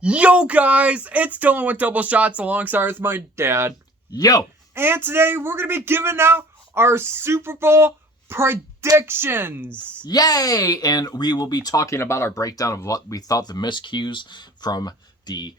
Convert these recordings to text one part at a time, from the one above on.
Yo guys, it's Dylan with Double Shots alongside with my dad. Yo! And today we're going to be giving out our Super Bowl predictions. Yay! And we will be talking about our breakdown of what we thought the miscues from the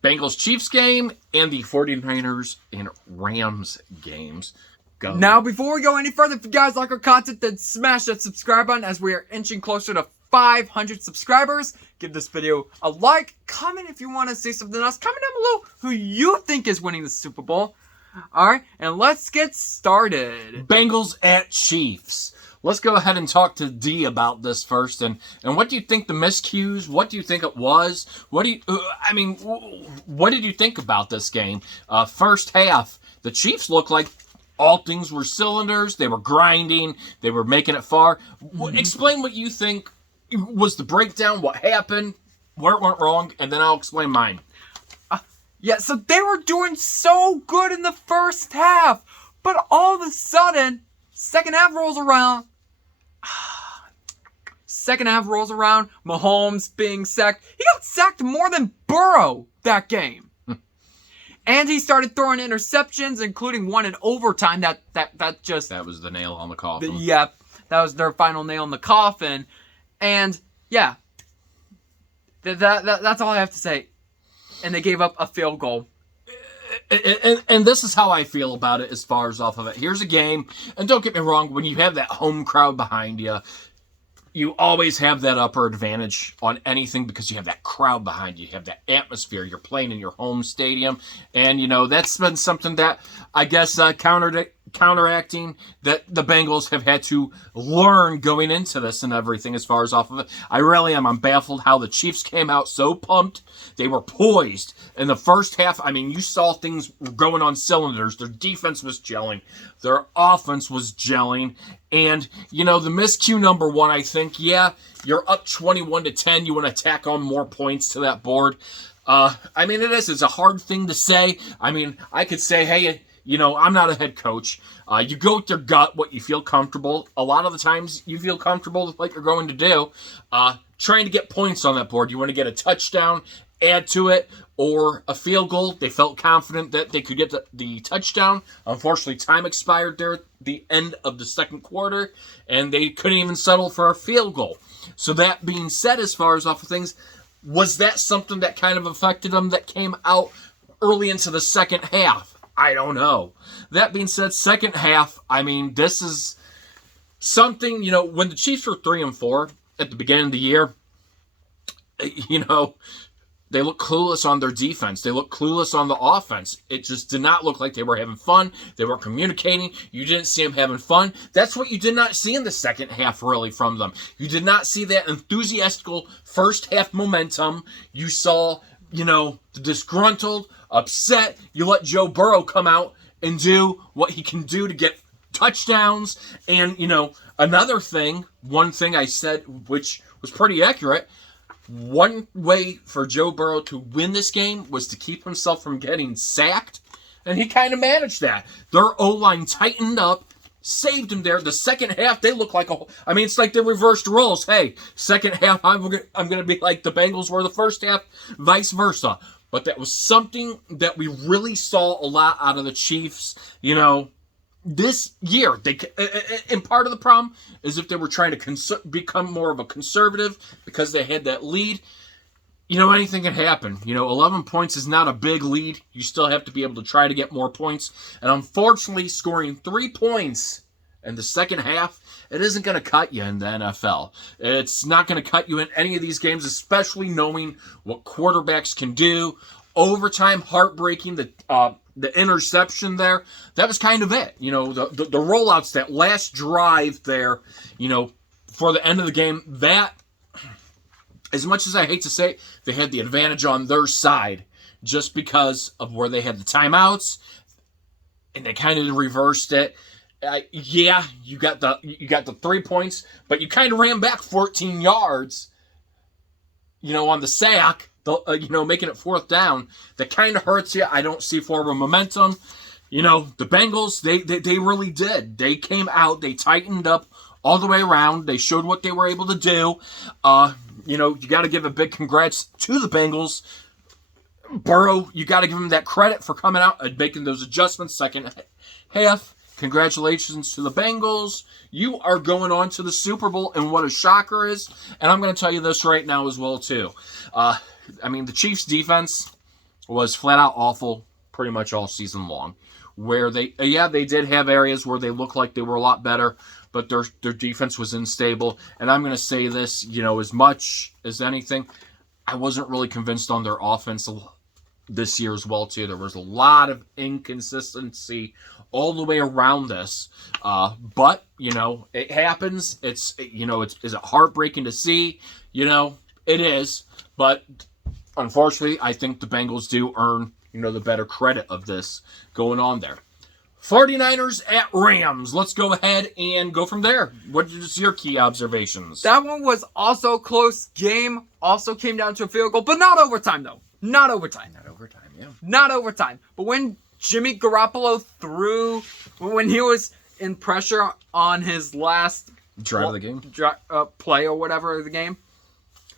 Bengals-Chiefs game and the 49ers and Rams games go. Now, before we go any further, if you guys like our content, then smash that subscribe button as we are inching closer to 500 subscribers. Give this video a like. Comment if you want to see something else. Comment down below who you think is winning the Super Bowl. Alright, and let's get started. Bengals at Chiefs. Let's go ahead and talk to D about this first. And what do you think the miscues? What do you think it was? What did you think about this game? First half, the Chiefs looked like all things were cylinders. They were grinding. They were making it far. Explain what you think was the breakdown, what happened, where it went wrong, and then I'll explain mine. Yeah, so they were doing so good in the first half, but all of a sudden, second half rolls around. Mahomes being sacked. He got sacked more than Burrow that game. And he started throwing interceptions, including one in overtime. That was the nail on the coffin. That was their final nail in the coffin. And yeah, that's all I have to say. And they gave up a field goal. And this is how I feel about it as far as off of it. Here's a game, and don't get me wrong, when you have that home crowd behind you, you always have that upper advantage on anything because you have that crowd behind you. You have that atmosphere. You're playing in your home stadium. And, that's been something that I guess counteracting that the Bengals have had to learn going into this and everything as far as off of it. I really am. I'm baffled how the Chiefs came out so pumped. They were poised. In the first half, you saw things going on cylinders. Their defense was gelling. Their offense was gelling. And, the miscue number one, I think, you're up 21-10. You want to tack on more points to that board. It's a hard thing to say. I could say, hey, I'm not a head coach. You go with your gut, what you feel comfortable. A lot of the times you feel comfortable with what you're going to do. Trying to get points on that board. You want to get a touchdown, add to it, or a field goal. They felt confident that they could get the touchdown. Unfortunately, time expired there at the end of the second quarter, and they couldn't even settle for a field goal. So that being said, as far as off of things, was that something that kind of affected them that came out early into the second half? I don't know. That being said, second half, this is something, when the Chiefs were 3-4 at the beginning of the year, they look clueless on their defense. They look clueless on the offense. It just did not look like they were having fun. They weren't communicating. You didn't see them having fun. That's what you did not see in the second half, really, from them. You did not see that enthusiastical first half momentum. You saw, the disgruntled, upset. You let Joe Burrow come out and do what he can do to get touchdowns. And, one thing I said, which was pretty accurate, one way for Joe Burrow to win this game was to keep himself from getting sacked, and he kind of managed that. Their O-line tightened up, saved him there. The second half, they look like it's like the reversed roles. Hey, second half, I'm going to be like the Bengals were the first half, vice versa. But that was something that we really saw a lot out of the Chiefs, this year. And part of the problem is if they were trying to become more of a conservative because they had that lead, anything can happen. 11 points is not a big lead. You still have to be able to try to get more points. And unfortunately, scoring 3 points in the second half, it isn't going to cut you in the NFL. It's not going to cut you in any of these games, especially knowing what quarterbacks can do. Overtime, heartbreaking, the interception there, that was kind of it. The rollouts, that last drive there, for the end of the game, that, as much as I hate to say it, they had the advantage on their side just because of where they had the timeouts, and they kind of reversed it. You got the 3 points, but you kind of ran back 14 yards, on the sack. Making it fourth down, that kind of hurts you. I don't see forward momentum. The Bengals, they really did. They came out, they tightened up all the way around. They showed what they were able to do. You got to give a big congrats to the Bengals Burrow, you got to give him that credit for coming out and making those adjustments second half. Congratulations to the Bengals. You are going on to the Super Bowl, and what a shocker is. And I'm going to tell you this right now as well, too. The Chiefs' defense was flat out awful pretty much all season long. Where they did have areas where they looked like they were a lot better, but their defense was unstable. And I'm going to say this, as much as anything, I wasn't really convinced on their offense this year as well, too. There was a lot of inconsistency all the way around this. But, it happens. Is it heartbreaking to see? It is. But unfortunately, I think the Bengals do earn, the better credit of this going on there. 49ers at Rams. Let's go ahead and go from there. What is your key observations? That one was also a close game. Also came down to a field goal, but not overtime, though. Not overtime. Not overtime. But when Jimmy Garoppolo when he was in pressure on his last drive of the game, play or whatever of the game,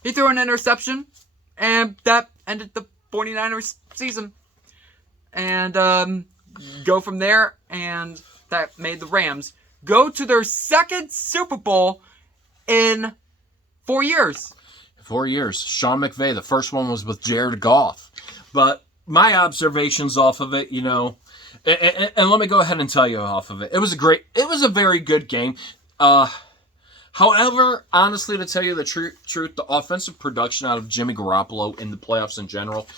he threw an interception, and that ended the 49ers season. And go from there, and that made the Rams go to their second Super Bowl in 4 years. 4 years. Sean McVay. The first one was with Jared Goff. But my observations off of it, and let me go ahead and tell you off of it. It was a very good game. However, honestly, to tell you the truth, the offensive production out of Jimmy Garoppolo in the playoffs in general,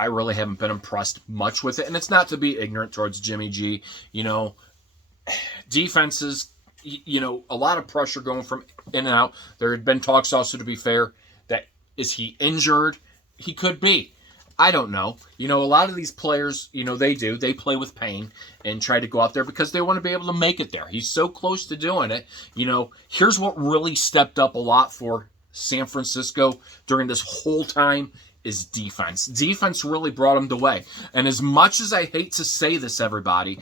I really haven't been impressed much with it. And it's not to be ignorant towards Jimmy G. Defenses, a lot of pressure going from in and out. There had been talks also, to be fair, that is he injured? He could be. I don't know. A lot of these players, they play with pain and try to go out there because they want to be able to make it there. He's so close to doing it. Here's what really stepped up a lot for San Francisco during this whole time is defense. Defense really brought them the way. And as much as I hate to say this, everybody,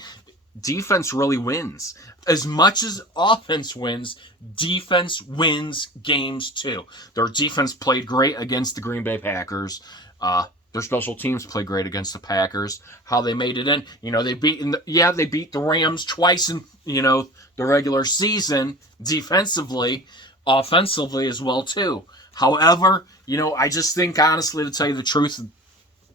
defense really wins. As much as offense wins, defense wins games too. Their defense played great against the Green Bay Packers. Their special teams played great against the Packers. How they made it in, they beat the Rams twice in, the regular season defensively, offensively as well too. However, I just think, honestly, to tell you the truth,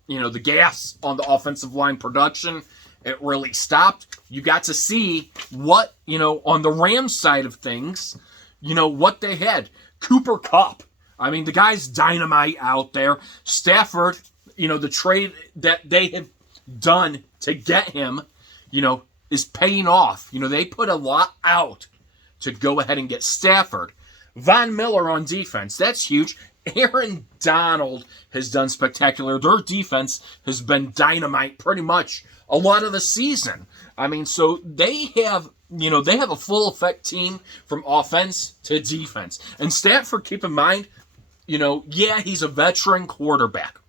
the gas on the offensive line production, it really stopped. You got to see what, on the Rams side of things, what they had. Cooper Kupp. The guy's dynamite out there. Stafford, the trade that they have done to get him, is paying off. They put a lot out to go ahead and get Stafford. Von Miller on defense. That's huge. Aaron Donald has done spectacular. Their defense has been dynamite pretty much a lot of the season. So they have, they have a full effect team from offense to defense. And Stafford, keep in mind, he's a veteran quarterback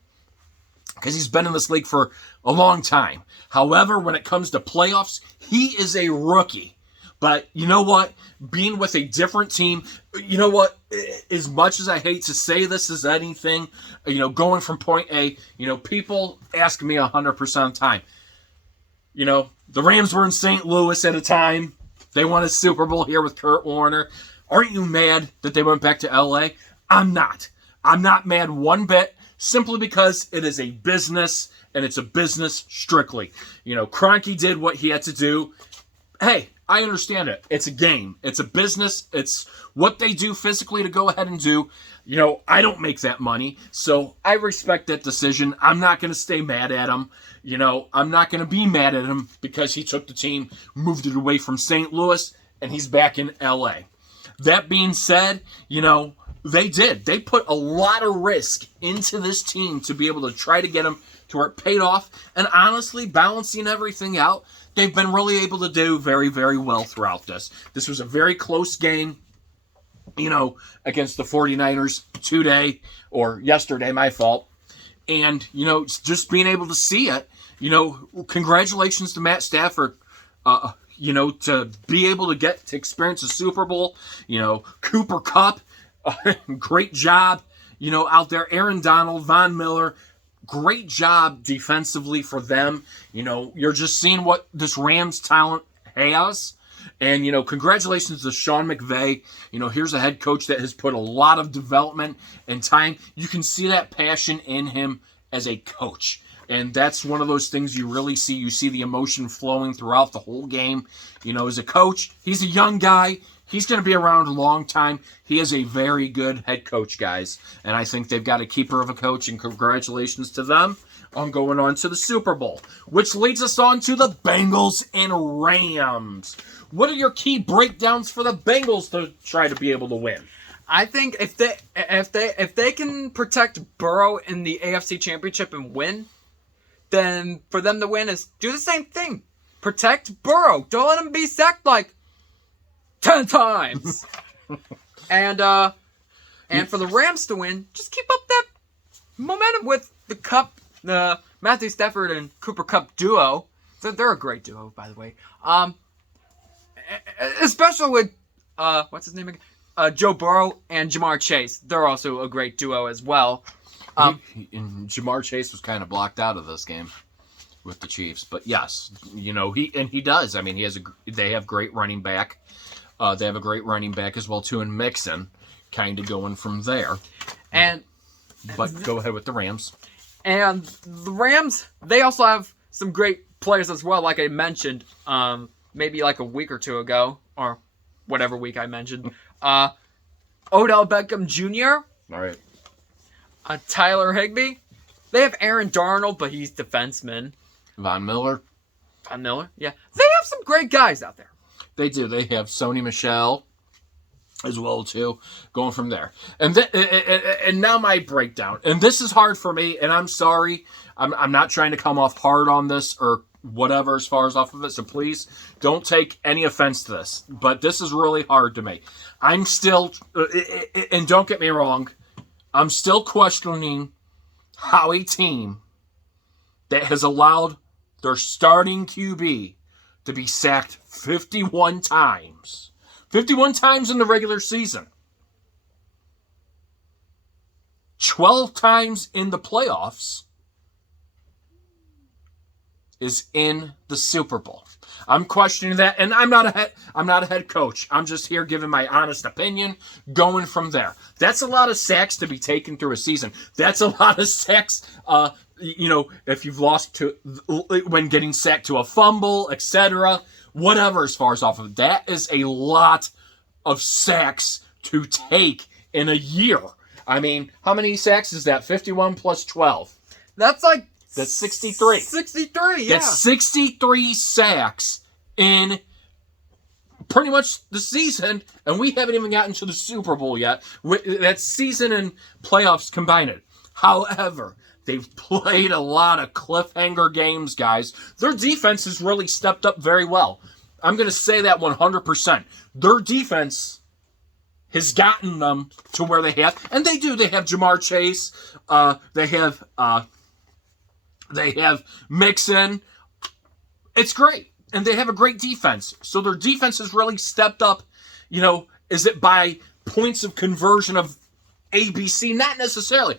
because he's been in this league for a long time. However, when it comes to playoffs, he is a rookie. But you know what? Being with a different team, as much as I hate to say this as anything, going from point A, people ask me 100% of the time. The Rams were in St. Louis at a time. They won a Super Bowl here with Kurt Warner. Aren't you mad that they went back to LA? I'm not. I'm not mad one bit, simply because it is a business, and it's a business strictly. Kroenke did what he had to do. Hey, I understand it. It's a game. It's a business. It's what they do physically to go ahead and do. I don't make that money, so I respect that decision. I'm not going to stay mad at him. I'm not going to be mad at him because he took the team, moved it away from St. Louis, and he's back in LA. That being said, they did. They put a lot of risk into this team to be able to try to get him to where it paid off. And honestly, balancing everything out, they've been really able to do very, very well throughout this. This was a very close game, against the 49ers yesterday, my fault. And, just being able to see it, congratulations to Matt Stafford, to be able to get to experience a Super Bowl, Cooper Kupp, great job, out there. Aaron Donald, Von Miller, great job defensively for them. You're just seeing what this Rams talent has. And, congratulations to Sean McVay. Here's a head coach that has put a lot of development and time. You can see that passion in him as a coach. And that's one of those things you really see. You see the emotion flowing throughout the whole game. As a coach, he's a young guy. He's going to be around a long time. He is a very good head coach, guys. And I think they've got a keeper of a coach, and congratulations to them on going on to the Super Bowl, which leads us on to the Bengals and Rams. What are your key breakdowns for the Bengals to try to be able to win? I think if they can protect Burrow in the AFC Championship and win, then for them to win is do the same thing. Protect Burrow. Don't let him be sacked like 10 times. and for the Rams to win, just keep up that momentum with the Matthew Stafford and Cooper Kupp duo. They're a great duo, by the way. Especially with what's his name again? Joe Burrow and Jamar Chase. They're also a great duo as well. And Jamar Chase was kind of blocked out of this game with the Chiefs, but yes, he does. I mean, they have great running back. They have a great running back as well too, and Mixon, kind of going from there. But go ahead with the Rams. And the Rams, they also have some great players as well, like I mentioned, maybe like a week or two ago, or whatever week I mentioned. Odell Beckham Jr. All right. Tyler Higbee. They have Aaron Darnold, but he's defenseman. Von Miller, yeah. They have some great guys out there. They do. They have Sony Michel as well too, going from there. And now my breakdown. And this is hard for me, and I'm sorry. I'm not trying to come off hard on this or whatever as far as off of it, so please don't take any offense to this. But this is really hard to me. I'm still, and don't get me wrong, I'm still questioning how a team that has allowed their starting QB to be sacked 51 times. 51 times in the regular season. 12 times in the playoffs is in the Super Bowl. I'm questioning that, and I'm not a head coach. I'm just here giving my honest opinion, going from there. That's a lot of sacks to be taken through a season. That's a lot of sacks, if you've lost to when getting sacked to a fumble, etc., whatever. As far as off of it, that is a lot of sacks to take in a year. I mean, how many sacks is that? 51 plus 12. That's 63. 63, yeah. That's 63 sacks in pretty much the season, and we haven't even gotten to the Super Bowl yet. That's season and playoffs combined. However, they've played a lot of cliffhanger games, guys. Their defense has really stepped up very well. I'm going to say that 100%. Their defense has gotten them to where they have, and they do. They have Jamar Chase. They have Mixon. It's great. And they have a great defense. So their defense has really stepped up. Is it by points of conversion of ABC? Not necessarily.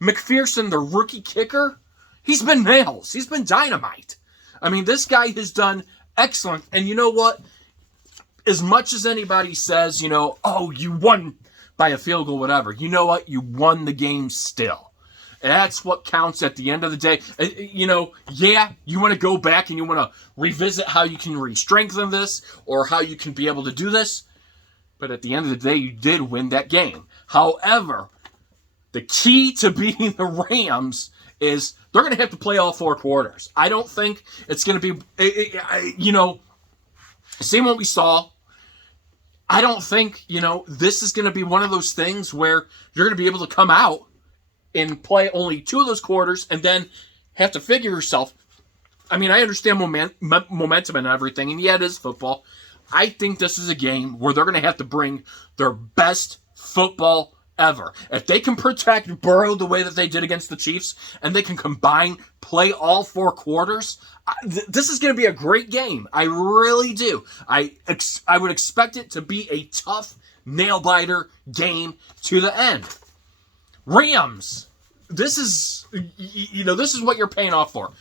McPherson, the rookie kicker, he's been nails. He's been dynamite. I mean, this guy has done excellent. And you know what? As much as anybody says, oh, you won by a field goal, whatever. You know what? You won the game still. That's what counts at the end of the day. You want to go back and you want to revisit how you can re-strengthen this or how you can be able to do this. But at the end of the day, you did win that game. However, the key to beating the Rams is they're going to have to play all four quarters. I don't think it's going to be, seeing what we saw, I don't think, this is going to be one of those things where you're going to be able to come out and play only two of those quarters and then have to figure yourself. I mean, I understand momentum and everything, and yeah, it is football. I think this is a game where they're going to have to bring their best football ever. If they can protect Burrow the way that they did against the Chiefs, and they can play all four quarters, this is going to be a great game. I really do. I would expect it to be a tough, nail-biter game to the end. Rams. this is, this is what you're paying off for.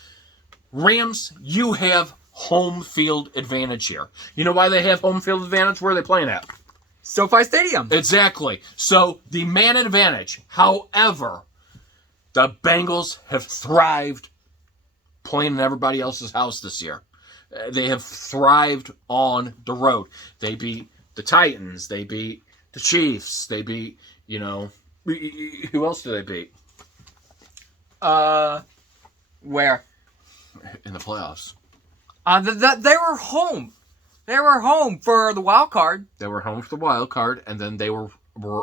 Rams, you have home field advantage here. You know why they have home field advantage? Where are they playing at? SoFi Stadium. Exactly. So the man advantage. However, the Bengals have thrived playing in everybody else's house this year. They have thrived on the road. They beat the Titans. They beat the Chiefs. They beat, who else do they beat? Where? In the playoffs. They were home. They were home for the wild card. They were home for the wild card, and then they were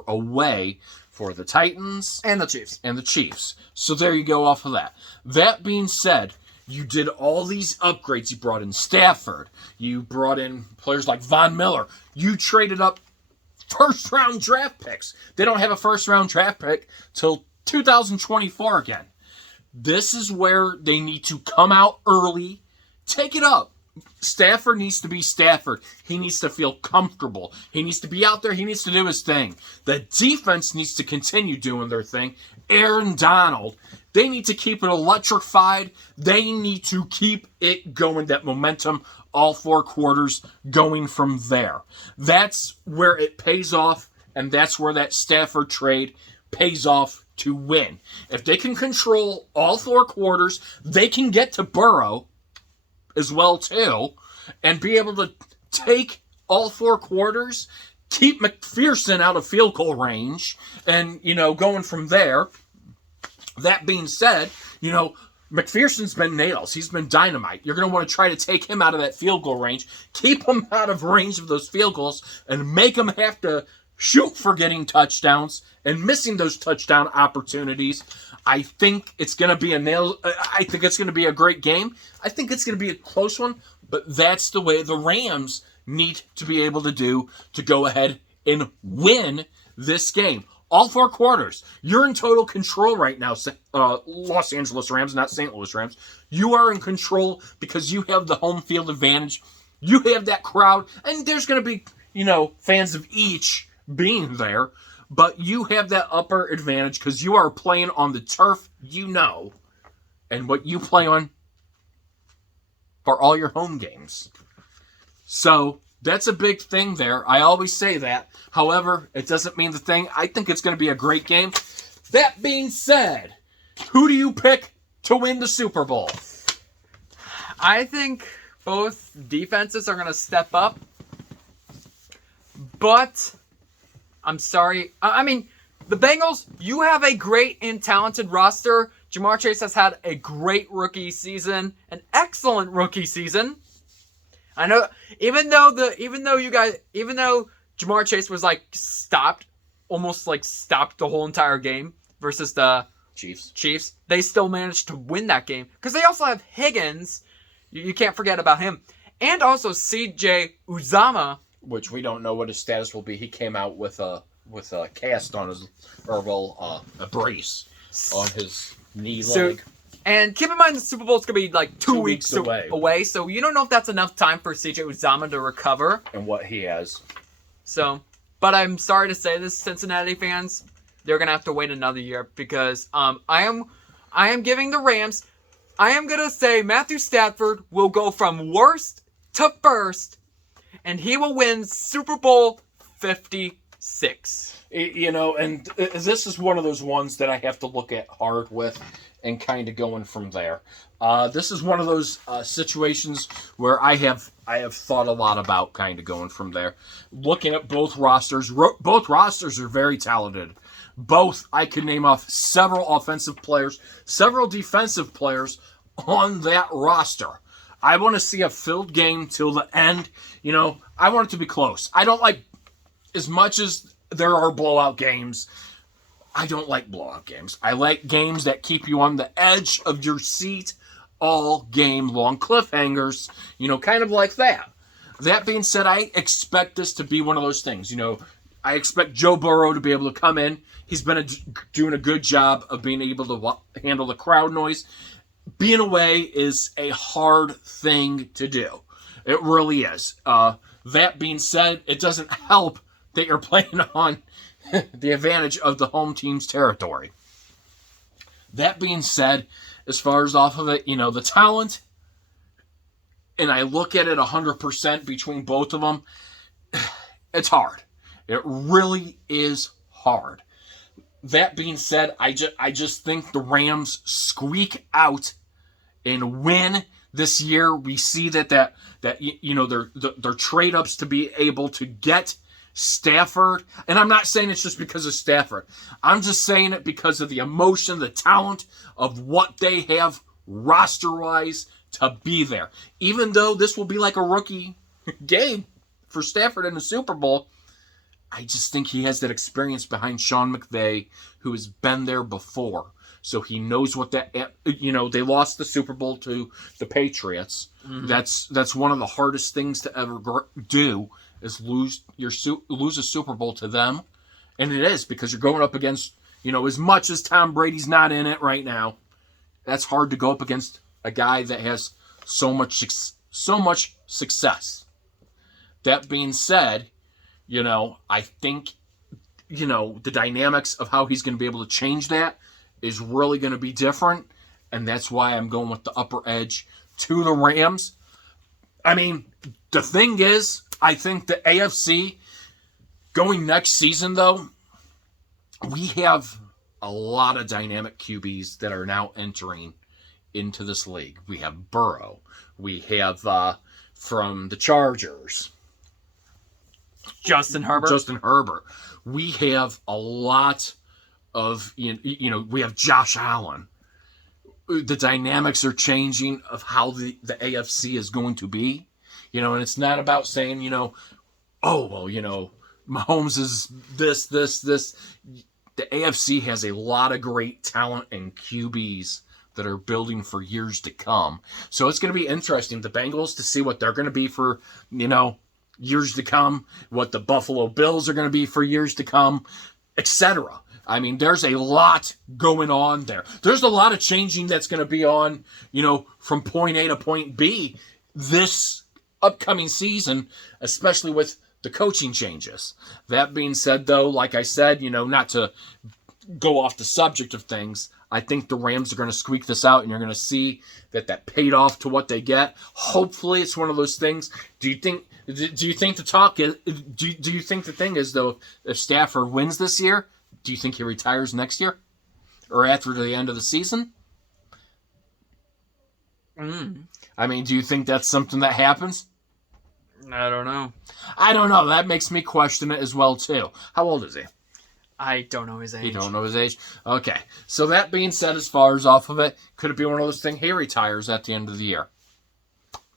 away for the Titans and the Chiefs. So there you go off of that. That being said, you did all these upgrades. You brought in Stafford. You brought in players like Von Miller. You traded up first-round draft picks. They don't have a first-round draft pick till 2024 again. This is where they need to come out early, take it up. Stafford needs to be Stafford. He needs to feel comfortable. He needs to be out there. He needs to do his thing. The defense needs to continue doing their thing. Aaron Donald, they need to keep it electrified. They need to keep it going, that momentum, all 4 quarters going from there. That's where it pays off, and that's where that Stafford trade pays off to win. If they can control all 4 quarters, they can get to Burrow as well too, and be able to take all 4 quarters, keep McPherson out of field goal range, and, going from there. That being said, McPherson's been nails. He's been dynamite. You're going to want to try to take him out of that field goal range, keep him out of range of those field goals, and make him have to shoot for getting touchdowns and missing those touchdown opportunities. I think it's going to be I think it's going to be a great game. I think it's going to be a close one, but that's the way the Rams need to be able to do to go ahead and win this game. All 4 quarters. You're in total control right now, Los Angeles Rams, not St. Louis Rams. You are in control because you have the home field advantage. You have that crowd, and there's going to be, fans of each being there, but you have that upper advantage because you are playing on the turf and what you play on for all your home games. So that's a big thing there. I always say that. However, it doesn't mean the thing. I think it's going to be a great game. That being said, who do you pick to win the Super Bowl? I think both defenses are going to step up, but I'm sorry. I mean, the Bengals, you have a great and talented roster. Ja'Marr Chase has had a great rookie season, an excellent rookie season. I know, even though Ja'Marr Chase was almost stopped the whole entire game versus the Chiefs, they still managed to win that game because they also have Higgins. You can't forget about him, and also CJ Uzomah, which we don't know what his status will be. He came out with a cast on his a brace on his knee leg. And keep in mind the Super Bowl is going to be 2 weeks away, so you don't know if that's enough time for CJ Uzomah to recover. And what he has. So, but I'm sorry to say this, Cincinnati fans, they're going to have to wait another year because I am giving the Rams, I am going to say Matthew Stafford will go from worst to first, and he will win Super Bowl 56. And this is one of those ones that I have to look at hard with and kind of going from there. This is one of those situations where I have thought a lot about kind of going from there. Looking at both rosters. Both rosters are very talented. Both, I could name off several offensive players, several defensive players on that roster. I want to see a filled game till the end. I want it to be close. I don't like, as much as there are blowout games, I don't like blowout games. I like games that keep you on the edge of your seat all game long. Cliffhangers, kind of like that. That being said, I expect this to be one of those things. I expect Joe Burrow to be able to come in. He's been doing a good job of being able to handle the crowd noise. Being away is a hard thing to do. It really is. That being said, it doesn't help that you're playing on the advantage of the home team's territory. That being said, as far as off of it, the talent, and I look at it 100% between both of them, it's hard. It really is hard. That being said, I just think the Rams squeak out and win this year. We see that their trade ups to be able to get Stafford, and I'm not saying it's just because of Stafford. I'm just saying it because of the emotion, the talent of what they have roster-wise to be there. Even though this will be like a rookie game for Stafford in the Super Bowl, I just think he has that experience behind Sean McVay, who has been there before. So he knows what that, they lost the Super Bowl to the Patriots. Mm-hmm. That's one of the hardest things to ever do, is lose a Super Bowl to them. And it is, because you're going up against, as much as Tom Brady's not in it right now, that's hard to go up against a guy that has so much success. That being said, I think, the dynamics of how he's going to be able to change that is really going to be different. And that's why I'm going with the upper edge to the Rams. I mean, the thing is, I think the AFC going next season, though, we have a lot of dynamic QBs that are now entering into this league. We have Burrow. We have from the Chargers, Justin Herbert. We have a lot of, we have Josh Allen. The dynamics are changing of how the AFC is going to be. And it's not about saying, Mahomes is this. The AFC has a lot of great talent and QBs that are building for years to come. So it's going to be interesting, the Bengals, to see what they're going to be for, years to come, what the Buffalo Bills are going to be for years to come, etc. I mean, there's a lot going on there. There's a lot of changing that's going to be on, from point A to point B this upcoming season, especially with the coaching changes. That being said, though, like I said, not to go off the subject of things, I think the Rams are going to squeak this out, and you're going to see that paid off to what they get. Hopefully, it's one of those things. Do you think the talk is? Do you think the thing is, though, if Stafford wins this year, do you think he retires next year, or after the end of the season? I mean, do you think that's something that happens? I don't know. That makes me question it as well, too. How old is he? I don't know his age. You don't know his age? Okay. So that being said, as far as off of it, could it be one of those things, he retires at the end of the year?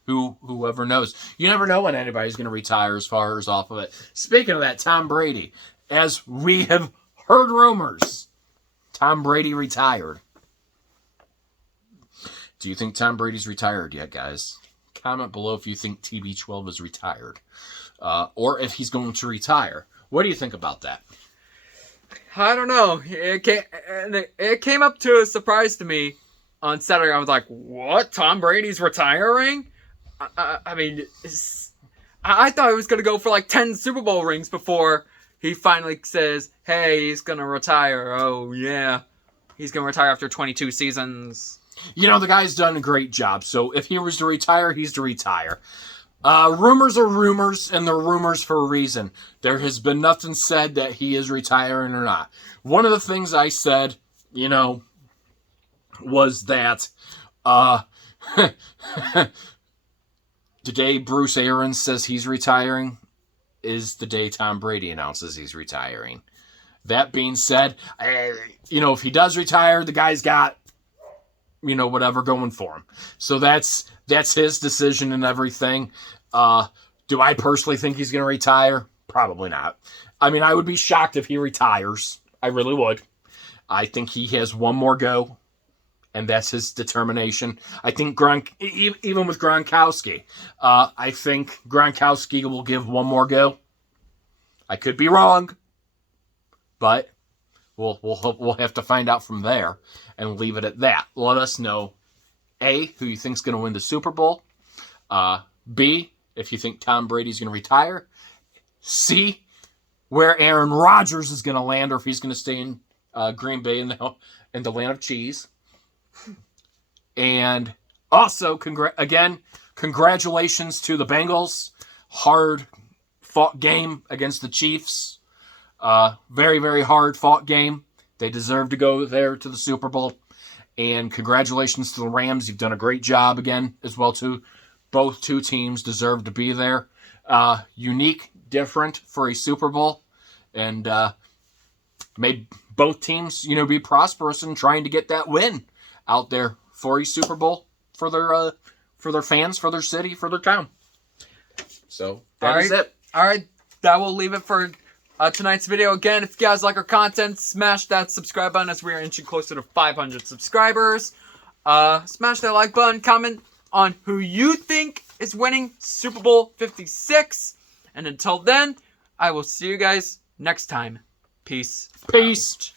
Whoever knows. You never know when anybody's going to retire as far as off of it. Speaking of that, Tom Brady, as we have heard rumors, Tom Brady retired. Do you think Tom Brady's retired yet, guys? Comment below if you think TB12 is retired. Or if he's going to retire. What do you think about that? I don't know. It came up to a surprise to me on Saturday. I was like, what? Tom Brady's retiring? I mean, I thought he was going to go for like 10 Super Bowl rings before he finally says, hey, he's going to retire. Oh, yeah. He's going to retire after 22 seasons. The guy's done a great job. So if he was to retire, he's to retire. Rumors are rumors, and they're rumors for a reason. There has been nothing said that he is retiring or not. One of the things I said, was that the day Bruce Arians says he's retiring is the day Tom Brady announces he's retiring. That being said, if he does retire, the guy's got, whatever going for him. So that's his decision and everything. Do I personally think he's going to retire? Probably not. I mean, I would be shocked if he retires. I really would. I think he has one more go, and that's his determination. I think even with Gronkowski, I think Gronkowski will give one more go. I could be wrong, but we'll have to find out from there and leave it at that. Let us know, A, who you think's going to win the Super Bowl. B, if you think Tom Brady's going to retire. C, where Aaron Rodgers is going to land, or if he's going to stay in Green Bay and in the land of cheese. And also, congratulations to the Bengals. Hard fought game against the Chiefs. Very, very hard fought game. They deserve to go there to the Super Bowl. And congratulations to the Rams. You've done a great job again as well, too. Both two teams deserve to be there. Unique, different for a Super Bowl. And made both teams, be prosperous and trying to get that win out there for a Super Bowl for their fans, for their city, for their town. So that is it. All right, that will leave it for tonight's video. Again, if you guys like our content, smash that subscribe button as we are inching closer to 500 subscribers. Smash that like button. Comment on who you think is winning Super Bowl 56. And until then, I will see you guys next time. Peace. Peace.